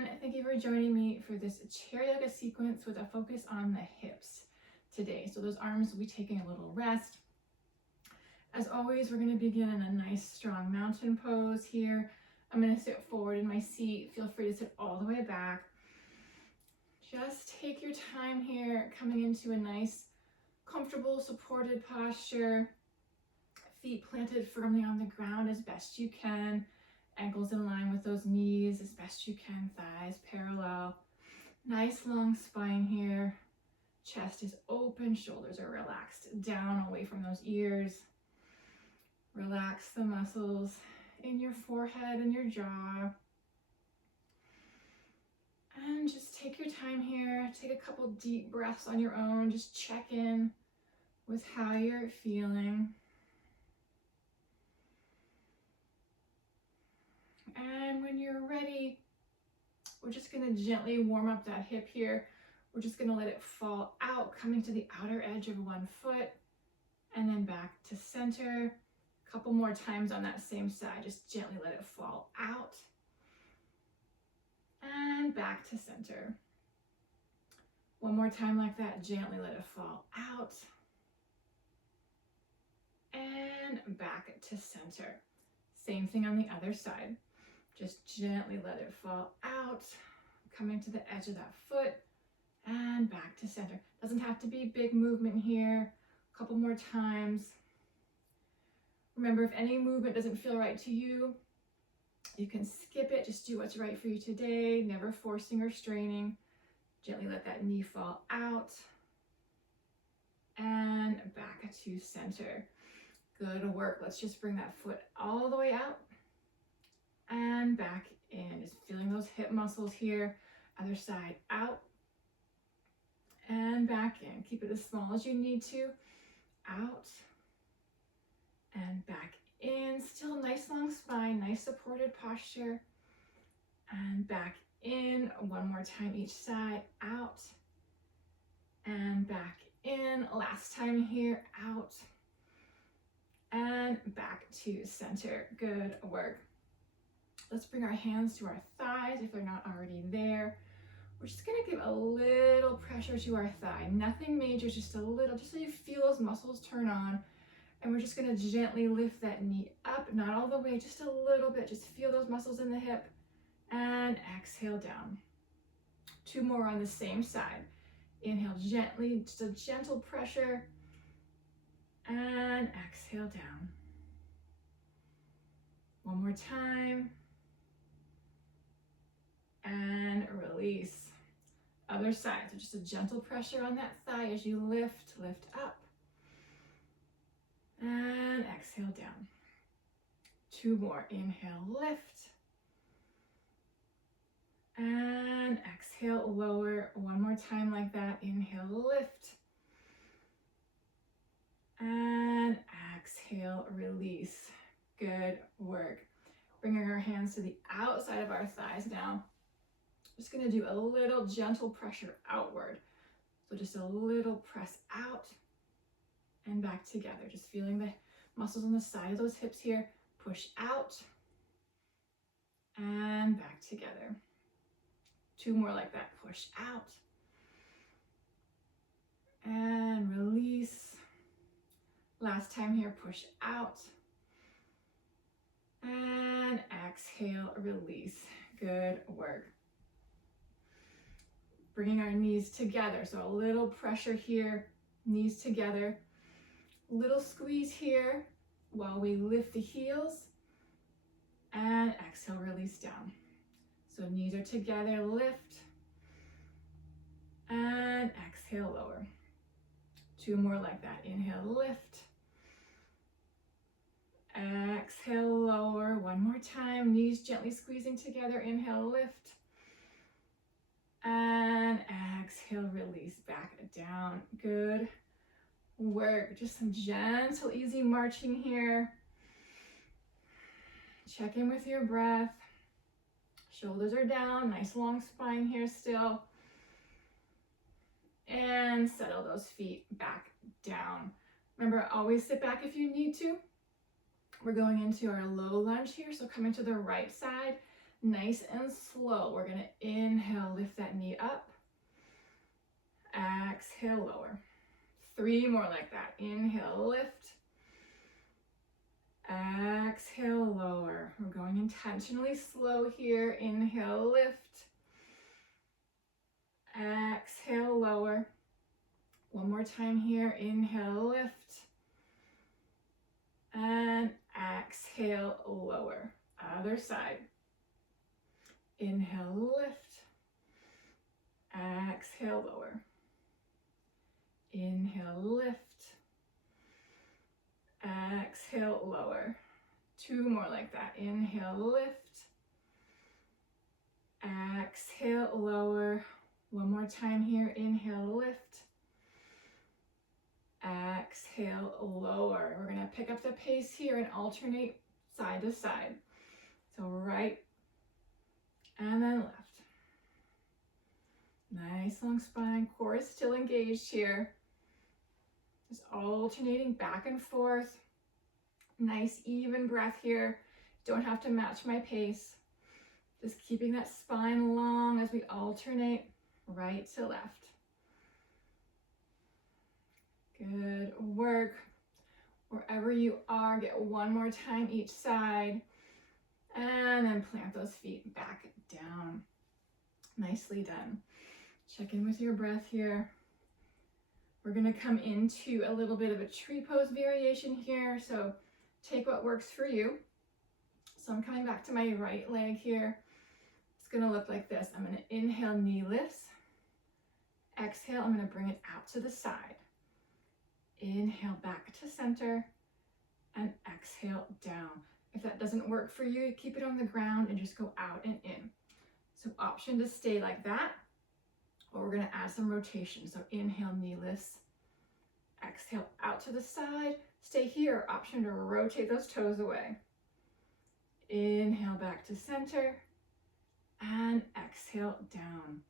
everyone. Thank you for joining me for this chair yoga sequence with a focus on the hips today. So those arms will be taking a little rest. As always, we're going to begin in a nice strong mountain pose here. I'm going to sit forward in my seat. Feel free to sit all the way back. Just take your time here, coming into a nice, comfortable, supported posture. Feet planted firmly on the ground as best you can. Ankles in line with those knees as best you can. Thighs parallel. Nice long spine here. Chest is open, shoulders are relaxed down away from those ears. Relax the muscles in your forehead and your jaw. And just take your time here. Take a couple deep breaths on your own. Just check in with how you're feeling. And when you're ready, we're just going to gently warm up that hip here. We're just going to let it fall out, coming to the outer edge of one foot, and then back to center. A couple more times on that same side. Just gently let it fall out. And back to center. One more time like that. Gently let it fall out. And back to center. Same thing on the other side. Just gently let it fall out, coming to the edge of that foot, and back to center. Doesn't have to be big movement here. A couple more times. Remember, if any movement doesn't feel right to you, you can skip it. Just do what's right for you today, never forcing or straining. Gently let that knee fall out, and back to center. Good work. Let's just bring that foot all the way out. And back in, just feeling those hip muscles here. Other side out and back in. Keep it as small as you need to. Out and back in. Still nice long spine, nice supported posture. And back in. One more time each side. Out and back in. Last time here. Out and back to center. Good work. Let's bring our hands to our thighs if they're not already there. We're just gonna give a little pressure to our thigh. Nothing major, just a little, just so you feel those muscles turn on. And we're just gonna gently lift that knee up, not all the way, just a little bit. Just feel those muscles in the hip and exhale down. Two more on the same side. Inhale gently, just a gentle pressure and exhale down. One more time. And release. Other side, so just a gentle pressure on that thigh as you lift up. And exhale down. Two more. Inhale, lift. And exhale, lower. One more time like that. Inhale, lift. And exhale, release. Good work. Bringing our hands to the outside of our thighs now. Just going to do a little gentle pressure outward. So just a little press out and back together. Just feeling the muscles on the side of those hips here. Push out and back together. Two more like that. Push out and release. Last time here. Push out and exhale, release. Good work. Bringing our knees together, so a little pressure here, knees together. Little squeeze here while we lift the heels and exhale, release down. So knees are together, lift and exhale, lower. Two more like that. Inhale, lift. Exhale, lower. One more time. Knees gently squeezing together. Inhale, lift. And exhale, release back down. Good work. Just some gentle, easy marching here. Check in with your breath. Shoulders are down. Nice long spine here still. And settle those feet back down. Remember, always sit back if you need to. We're going into our low lunge here, so coming to the right side. Nice and slow. We're gonna inhale, lift that knee up. Exhale, lower. 3 more like that. Inhale, lift. Exhale, lower. We're going intentionally slow here. Inhale, lift. Exhale, lower. One more time here. Inhale, lift. And exhale, lower. Other side. Inhale, lift. Exhale, lower. Inhale, lift. Exhale, lower. 2 more like that. Inhale, lift. Exhale, lower. One more time here. Inhale, lift. Exhale, lower. We're going to pick up the pace here and alternate side to side. So right and then left. Nice long spine. Core is still engaged here. Just alternating back and forth. Nice even breath here. Don't have to match my pace. Just keeping that spine long as we alternate right to left. Good work. Wherever you are, get one more time each side. And then plant those feet back down. Nicely done. Check in with your breath here. We're going to come into a little bit of a tree pose variation here. So take what works for you. So I'm coming back to my right leg here. It's going to look like this. I'm going to inhale, knee lifts. Exhale, I'm going to bring it out to the side. Inhale, back to center. And exhale, down. If that doesn't work for you, keep it on the ground and just go out and in. So option to stay like that, or we're going to add some rotation. So inhale, knee lifts. Exhale, out to the side. Stay here. Option to rotate those toes away. Inhale, back to center. And exhale, down.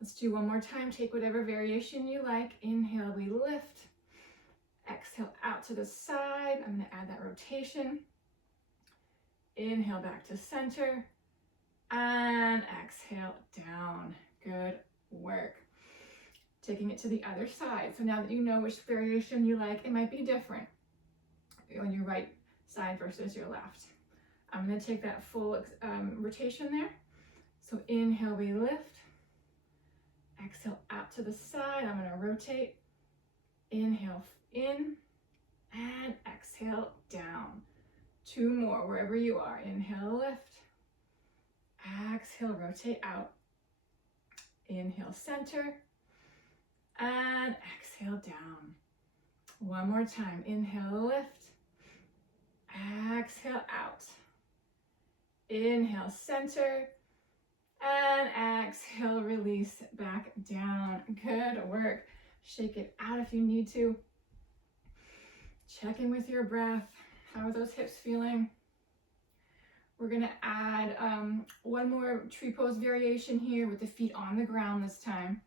Let's do one more time. Take whatever variation you like. Inhale, we lift. Exhale, out to the side. I'm going to add that rotation. Inhale, back to center. And exhale, down. Good work. Taking it to the other side. So now that you know which variation you like, it might be different on your right side versus your left. I'm going to take that full rotation there. So inhale, we lift. Exhale, out to the side. I'm going to rotate. Inhale, in. And exhale, down. 2 more, wherever you are. Inhale, lift. Exhale, rotate out. Inhale, center. And exhale, down. One more time. Inhale, lift. Exhale, out. Inhale, center. And exhale, release back down. Good work. Shake it out if you need to. Check in with your breath. How are those hips feeling? We're going to add one more tree pose variation here with the feet on the ground this time.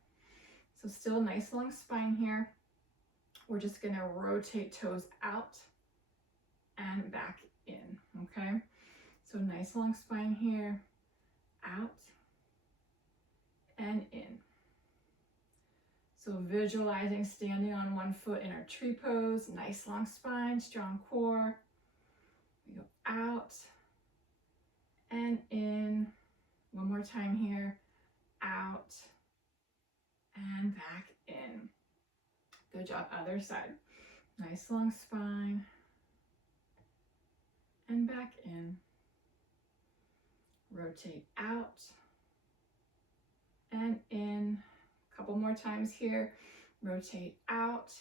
So still a nice long spine here. We're just going to rotate toes out and back in, okay? So nice long spine here, out and in. So visualizing standing on one foot in our tree pose, nice long spine, strong core. We go out and in. One more time here, out and back in. Good job, other side. Nice long spine and back in. Rotate out and in. Couple more times here. Rotate out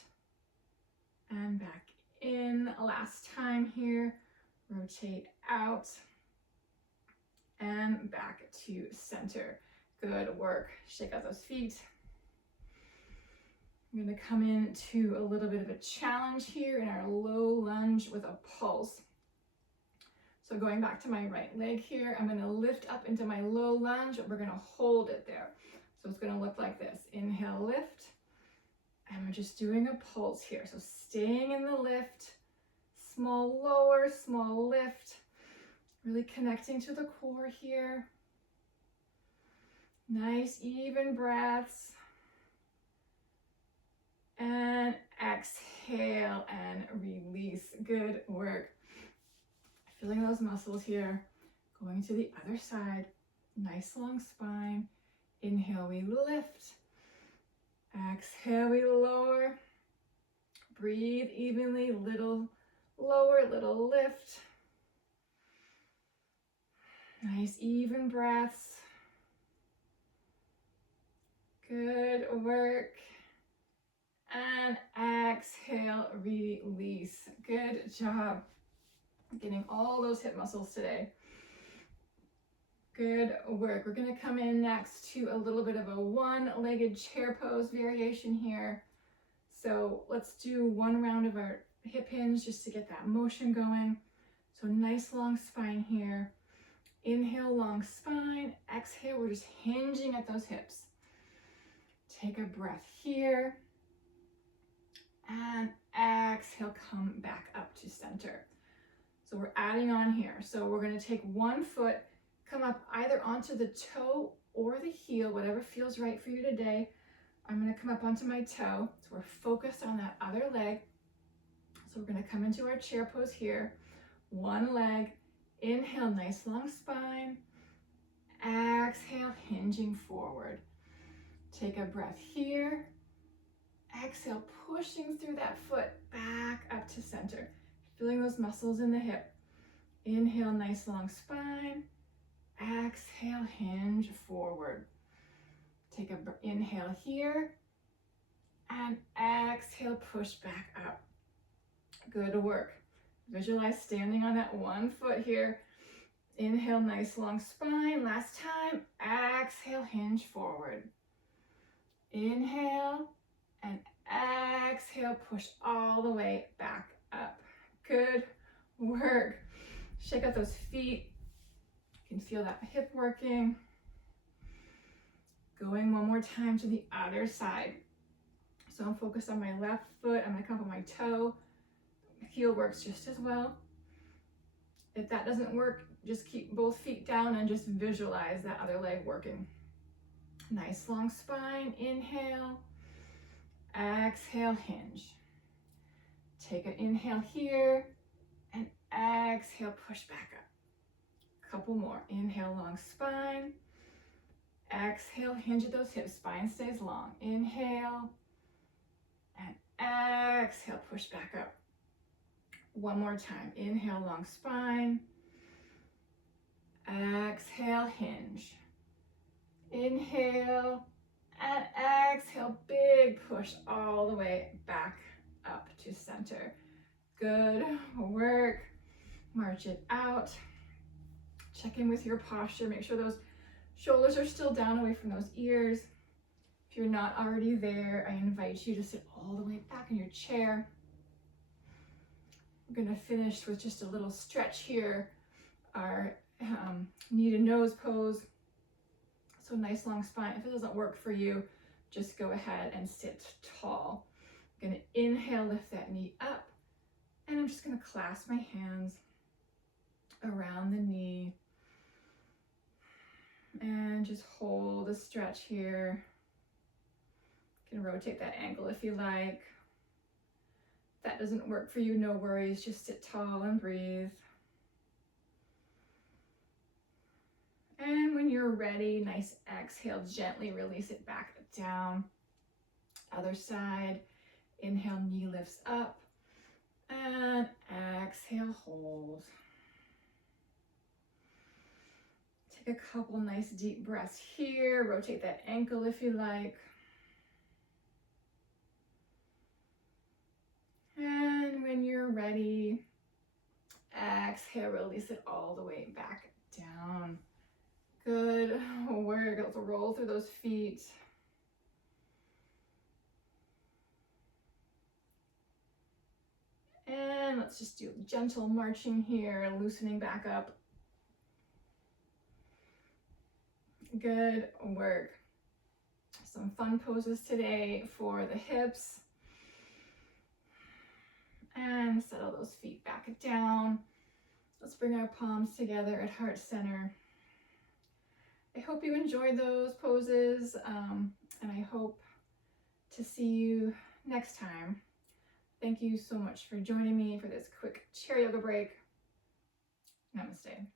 and back in. Last time here. Rotate out and back to center. Good work. Shake out those feet. I'm going to come into a little bit of a challenge here in our low lunge with a pulse. So going back to my right leg here, I'm going to lift up into my low lunge. We're going to hold it there. So it's going to look like this. Inhale, lift. And we're just doing a pulse here. So staying in the lift, small lower, small lift. Really connecting to the core here. Nice even breaths. And exhale and release. Good work. Feeling those muscles here. Going to the other side. Nice long spine. Inhale, we lift. Exhale, we lower. Breathe evenly, little lower, little lift. Nice even breaths. Good work. And exhale, release. Good job. Getting all those hip muscles today. Good work. We're going to come in next to a little bit of a one-legged chair pose variation here. So let's do one round of our hip hinge just to get that motion going. So nice long spine here. Inhale, long spine. Exhale, we're just hinging at those hips. Take a breath here. And exhale, come back up to center. So we're adding on here. So we're going to take one foot, come up either onto the toe or the heel, whatever feels right for you today. I'm going to come up onto my toe. So we're focused on that other leg. So we're going to come into our chair pose here. One leg. Inhale, nice long spine. Exhale, hinging forward. Take a breath here. Exhale, pushing through that foot back up to center. Feeling those muscles in the hip. Inhale, nice long spine. Exhale, hinge forward. Take an inhale here. And exhale, push back up. Good work. Visualize standing on that one foot here. Inhale, nice long spine. Last time. Exhale, hinge forward. Inhale. And exhale, push all the way back up. Good work. Shake out those feet. You can feel that hip working. Going one more time to the other side. So I'm focused on my left foot. I'm going to come up on my toe. Heel works just as well. If that doesn't work, just keep both feet down and just visualize that other leg working. Nice long spine. Inhale. Exhale, hinge. Take an inhale here and exhale, push back up. Couple more. Inhale, long spine. Exhale, hinge at those hips. Spine stays long. Inhale and exhale, push back up. One more time. Inhale, long spine. Exhale, hinge. Inhale and exhale, big push all the way back up to center. Good work. March it out. Check in with your posture. Make sure those shoulders are still down away from those ears. If you're not already there, I invite you to sit all the way back in your chair. We're going to finish with just a little stretch here. Our knee to nose pose. So nice long spine. If it doesn't work for you, just go ahead and sit tall. I'm going to inhale, lift that knee up. And I'm just going to clasp my hands around the knee. And just hold a stretch here. You can rotate that ankle if you like. If that doesn't work for you, no worries. Just sit tall and breathe. And when you're ready, nice exhale, gently release it back down. Other side, inhale, knee lifts up. And exhale, hold. Take a couple nice deep breaths here. Rotate that ankle if you like. And when you're ready, exhale, release it all the way back down. Good work. Let's roll through those feet. And let's just do gentle marching here, loosening back up. Good work. Some fun poses today for the hips. And settle those feet back down. Let's bring our palms together at heart center. I hope you enjoyed those poses, and I hope to see you next time. Thank you so much for joining me for this quick chair yoga break. Namaste.